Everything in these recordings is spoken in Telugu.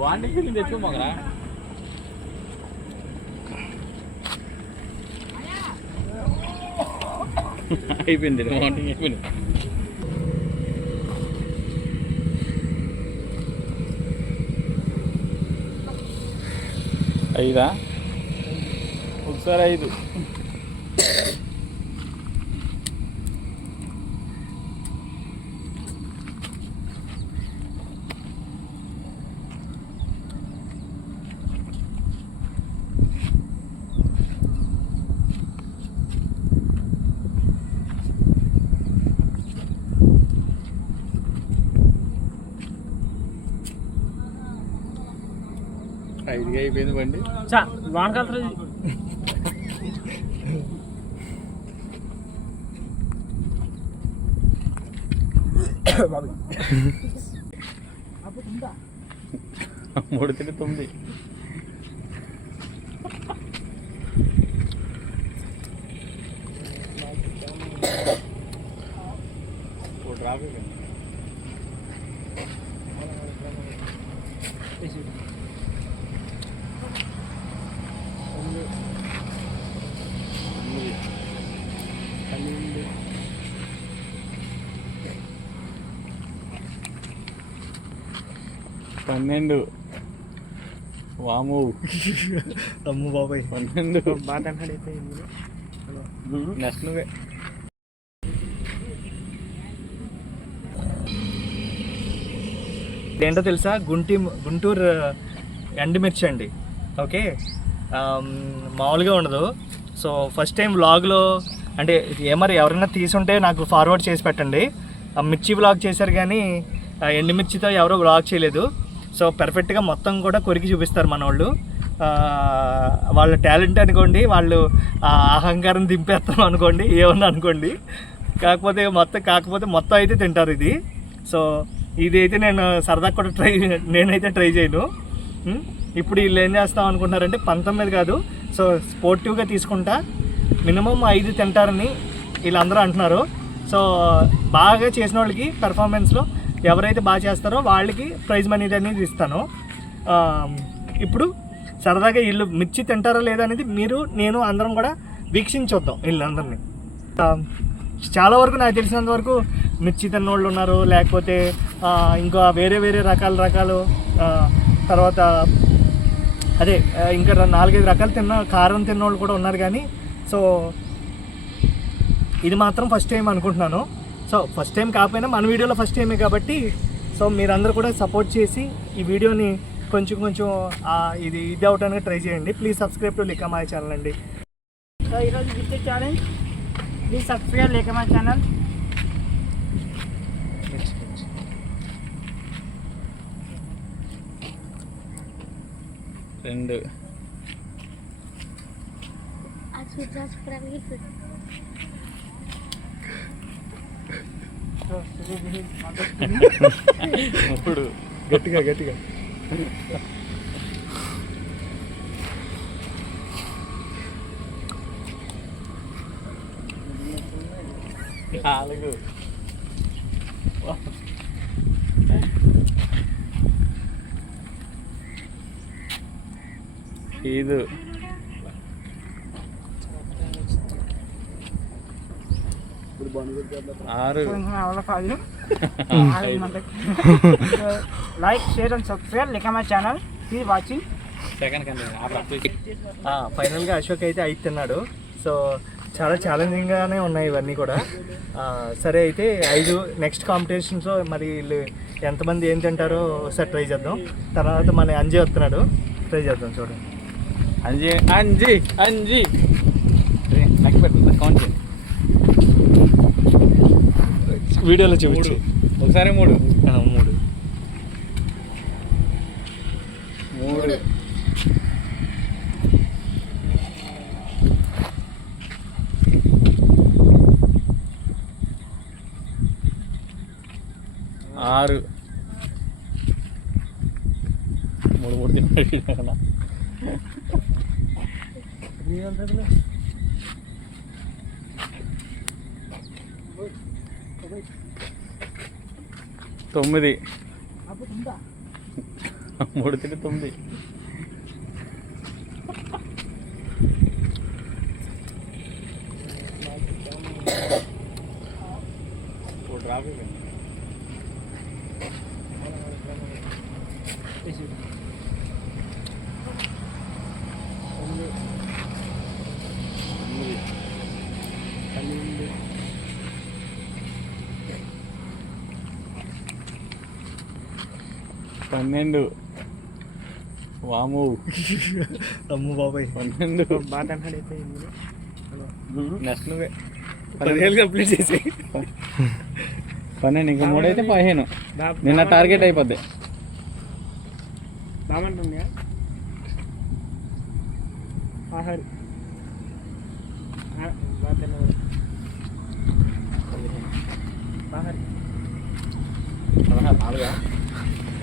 వాడికి తెచ్చుకోమగరా అయిపోయింది వాంటింగ్ అయిపోయింది ఐదా? ఒకసారి ఐదు. అయిపోయింది బండి. వానకాల మూడు తిరిగి తొమ్మిది. ట్రాఫిక్ తొమ్మిది పన్నెండు. వాము. అమ్ము బాబాయ్. పన్నెండు. బాగా అయిపోయింది నెక్స్ట్ నువ్వే. ఏంటో తెలుసా? గుంటి గుంటూరు ఎండుమిర్చి అండి. ఓకే? మామూలుగా ఉండదు. సో ఫస్ట్ టైం వ్లాగ్లో అంటే ఏమరి ఎవరైనా తీసుంటే నాకు ఫార్వర్డ్ చేసి పెట్టండి. ఆ మిర్చి వ్లాగ్ చేశారు కానీ ఎండుమిర్చితో ఎవరో వ్లాగ్ చేయలేదు. సో పర్ఫెక్ట్గా మొత్తం కూడా కొరికి చూపిస్తారు మన వాళ్ళు వాళ్ళ టాలెంట్ అనుకోండి వాళ్ళు అహంకారం దింపేస్తాం అనుకోండి ఏమన్నా అనుకోండి. కాకపోతే మొత్తం కాకపోతే మొత్తం అయితే తింటారు ఇది. సో ఇది అయితే నేను సరదా కూడా ట్రై నేనైతే ట్రై చేయను. ఇప్పుడు వీళ్ళు ఏం చేస్తాం అనుకుంటున్నారంటే పంతొమ్మిది కాదు సో స్పోర్టివ్గా తీసుకుంటా మినిమం ఐదు తింటారని వీళ్ళందరూ అంటున్నారు. సో బాగా చేసిన వాళ్ళకి పెర్ఫార్మెన్స్లో ఎవరైతే బాగా చేస్తారో వాళ్ళకి ప్రైజ్ మనీ అనేది ఇస్తాను. ఇప్పుడు సరదాగా వీళ్ళు మిర్చి తింటారా లేదా అనేది మీరు నేను అందరం కూడా వీక్షించొద్దాం వీళ్ళందరినీ. చాలా వరకు నాకు తెలిసినంత వరకు మిర్చి తిన్నోళ్ళు ఉన్నారు లేకపోతే ఇంకా వేరే వేరే రకాల రకాలు తర్వాత అదే ఇంకా నాలుగైదు రకాలు తిన్న కారం తిన్నోళ్ళు కూడా ఉన్నారు కానీ సో ఇది మాత్రం ఫస్ట్ టైం అనుకుంటున్నాను. సో ఫస్ట్ టైం కాకపోయినా మన వీడియోలో ఫస్ట్ టైమే కాబట్టి సో మీరందరూ కూడా సపోర్ట్ చేసి ఈ వీడియోని కొంచెం కొంచెం ఆ, ఇది ఇది అవడానికి ట్రై చేయండి. Please subscribe to Lika Mai channel అండి. సో ఈరోజు విద్యుత్ ఛాలెంజ్. ప్లీజ్ సబ్స్క్రైబ్ లేక మా ఛానల్ రెండు. మూడు గట్టిగా గట్టిగా నాలుగు ఐదు ఆరు లైక్ షేర్ అండ్ సబ్స్క్రైబ్ లేక మా ఛానల్ ప్లీజ్ వాచింగ్ సెకండ్ ఫైనల్గా అశోక్ అయితే ఐదు తిన్నాడు సో చాలా ఛాలెంజింగ్గానే ఉన్నాయి ఇవన్నీ కూడా. ఆ, సరే అయితే ఐదు నెక్స్ట్ కాంపిటీషన్స్లో మరి వీళ్ళు ఎంతమంది ఏం తింటారో ఒకసారి ట్రై చేద్దాం. తర్వాత మన అంజీ వస్తున్నాడు. ట్రై చేద్దాం చూడండి అంజి. అంజి అంజి. వీడియోలో మూడు. చూపించు ఒకసారి మూడు. ఆ, మూడు. మూడు. ఆరు. మూడు మూడు తిన్నాడు. తొమ్మిది అప్పుడు ఉందా మూడు తిరిగి తొమ్మిది ట్రాఫిక్ పన్నెండు. వాము. అమ్మ బాబాయ్. పన్నెండు. బాగా నెక్స్ట్ నువ్వే. పదిహేను కంప్లీట్ చేసి. పన్నెండు ఇంక మూడు అయితే పదిహేను. నిన్న టార్గెట్ అయిపోద్ది. బాగుంటుందా ఆహారి. ఆహారి. పదహారు నాలుగా?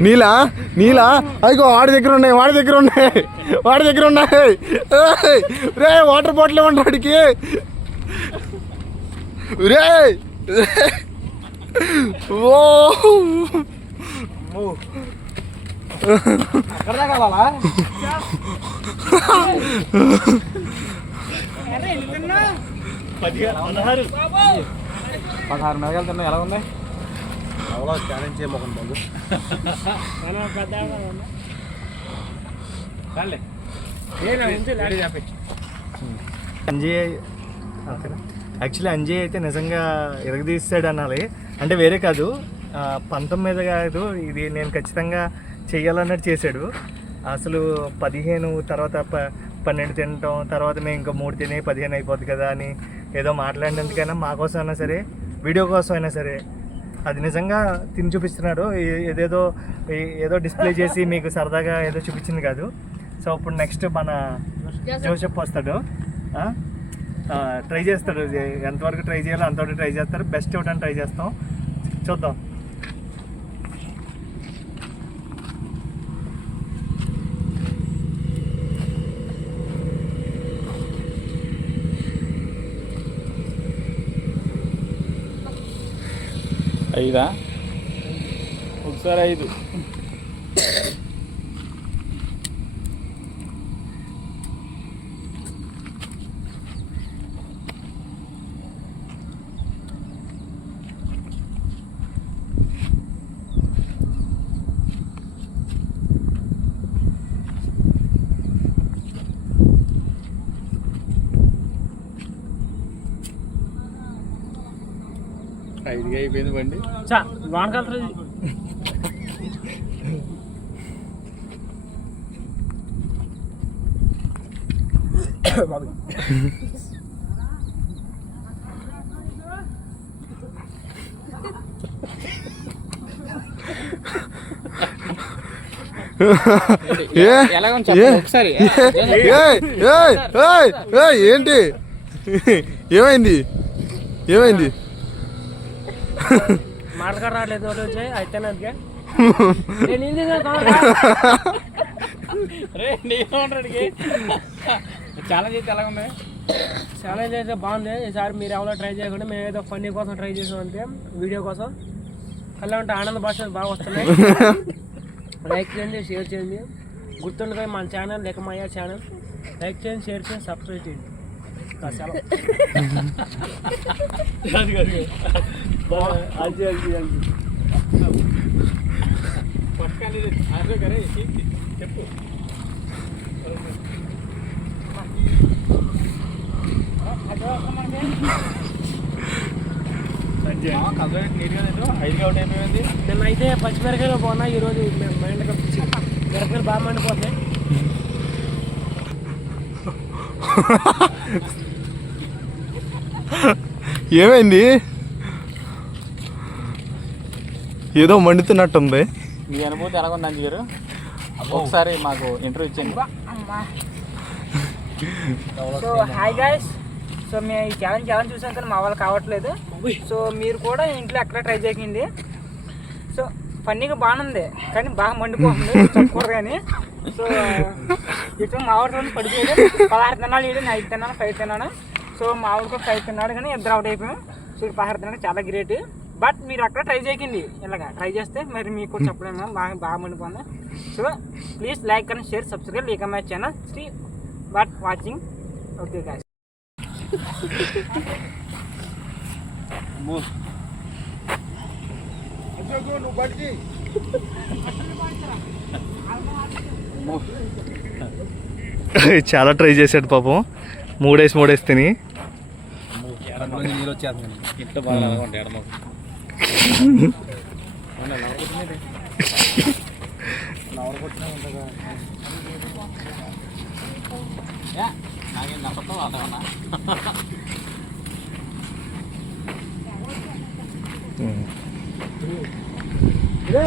నీలా? నీలా? అదిగో వాడి దగ్గర ఉన్నాయి వాడి దగ్గర ఉన్నాయి. వాడి దగ్గర ఉన్నాయి. ఏయ్, రే వాటర్ బాటిల్ ఇవ్వండి వాడికి. రే ఓ. అక్కడ దాకా వెళ్ళాలా పదిహేను పదహారు వెళ్తున్నా ఎలా ఉంది చాలే. అంజయ్ యాక్చువల్లీ అంజయ్ అయితే నిజంగా ఎరగదీస్తాడు అనాలి అంటే వేరే కాదు. పంతం మీద కాదు ఇది నేను ఖచ్చితంగా చెయ్యాలన్నట్టు చేశాడు. అసలు పదిహేను తర్వాత ప పన్నెండు తినటం తర్వాత మేము ఇంకా మూడు తిని పదిహేను అయిపోద్ది కదా అని ఏదో మాట్లాడినందుకైనా మా కోసం అయినా సరే వీడియో కోసం అయినా సరే అది నిజంగా తిని చూపిస్తున్నాడు. ఏదేదో ఏదో డిస్ప్లే చేసి మీకు సరదాగా ఏదో చూపించింది కాదు. సో ఇప్పుడు నెక్స్ట్ మన జోసెఫ్. వస్తాడు. ట్రై చేస్తాడు. ఎంతవరకు ట్రై చేయాలో అంతవరకు ట్రై చేస్తారు. బెస్ట్ ఇవ్వడానికి ట్రై చేస్తాం. చూద్దాం. ఐదా? ఒకసారి ఐదు. ఐదుగా అయిపోయింది బండి. చా వానకాల ఏ? ఎలా ఉంది ఏ? చెప్పండి ఒకసారి ఏయ్, ఏయ్, ఏయ్, ఏయ్, ఏంటి? ఏమైంది? ఏమైంది? మాటకాడ రాలేదు అయితే చాలా చేతి ఎలా ఉంది ఛాలెంజ్ అయితే బాగుంది ఈసారి మీరు ఎవరో ట్రై చేయకుండా. మేము ఏదో ఫన్నీ కోసం ట్రై చేసాం అంతే వీడియో కోసం. అలా ఉంటే ఆనంద భాష బాగా వస్తున్నాయి. లైక్ చేయండి షేర్ చేయండి. గుర్తుండగా మన ఛానల్ లేక మా ఛానల్ లైక్ చేయండి షేర్ చేయండి సబ్స్క్రైబ్ చేయండి. ఇంకా సెలవు. అది అదే చెప్పు సంజయ్ లేదు ఒకటి అయిపోయింది నిన్న అయితే పచ్చిమిరకాయలు పోనా ఈరోజు మేము మైండ్ మిరపకాయలు బాగా మండిపోతాయి ఏమైంది ఏదో మండుతున్నట్టుంది. మీ అనుభూతి ఎలా ఉంది అంజీ గారు? ఒకసారి మాకు ఇంటర్వ్యూ ఇచ్చింది సో హాయ్ గాయస్ సో మేము ఈ ఛాలెంజ్ ఛాలెంజ్ చూసాం కానీ మా వాళ్ళు కావట్లేదు. సో మీరు కూడా ఇంట్లో ఎక్కడ ట్రై చేయకండి. సో ఫన్నీగా బాగుంది కానీ బాగా మండిపోతుంది. చెప్పకూడదు కానీ. సో ఇటు మా వాడితో పడిపోయాడు పదహారు తిన్నాడు వీడు ఐదు తిన్నాను ఫైవ్ తిన్నాను. సో మా వాడికి ఫైవ్ తిన్నాడు కానీ ఇద్దరు అవుట్ అయిపోయాం. సో ఇప్పుడు పదహారు తిన్నాడు చాలా గ్రేట్ బట్ మీరు అక్కడ ట్రై చేయకండి. ఇలాగా ట్రై చేస్తే మరి మీకు కూడా చెప్పలేము బాగా బాగా మండిపోతుంది. So please like and share subscribe Lika Mai channel Shri బట్ వాచింగ్ ఓకే గాయస్ చాలా ట్రై చేశాడు పాపం. మూడేసి మూడేసి తిని.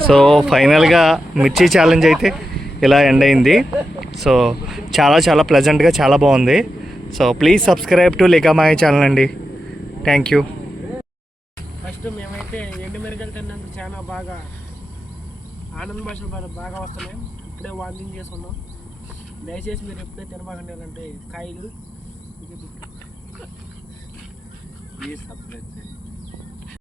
సో ఫైనల్గా మిర్చి ఛాలెంజ్ అయితే ఇలా ఎండ్ అయింది. సో చాలా చాలా ప్లెజెంట్గా చాలా బాగుంది. So please subscribe to Likamaya channel అండి. థ్యాంక్ యూ ఫస్ట్ మేమైతే ఎండు మెరుగలు తిన్నందుకు చాలా బాగా ఆనంద భాషలు బాగా బాగా వస్తున్నాయి. ఇప్పుడే వాంతింగ్ చేసుకున్నాం. దయచేసి మీరు ఎప్పుడే తినబాకండి అంటే కాయలు. ఈ సబ్స్క్రైబ్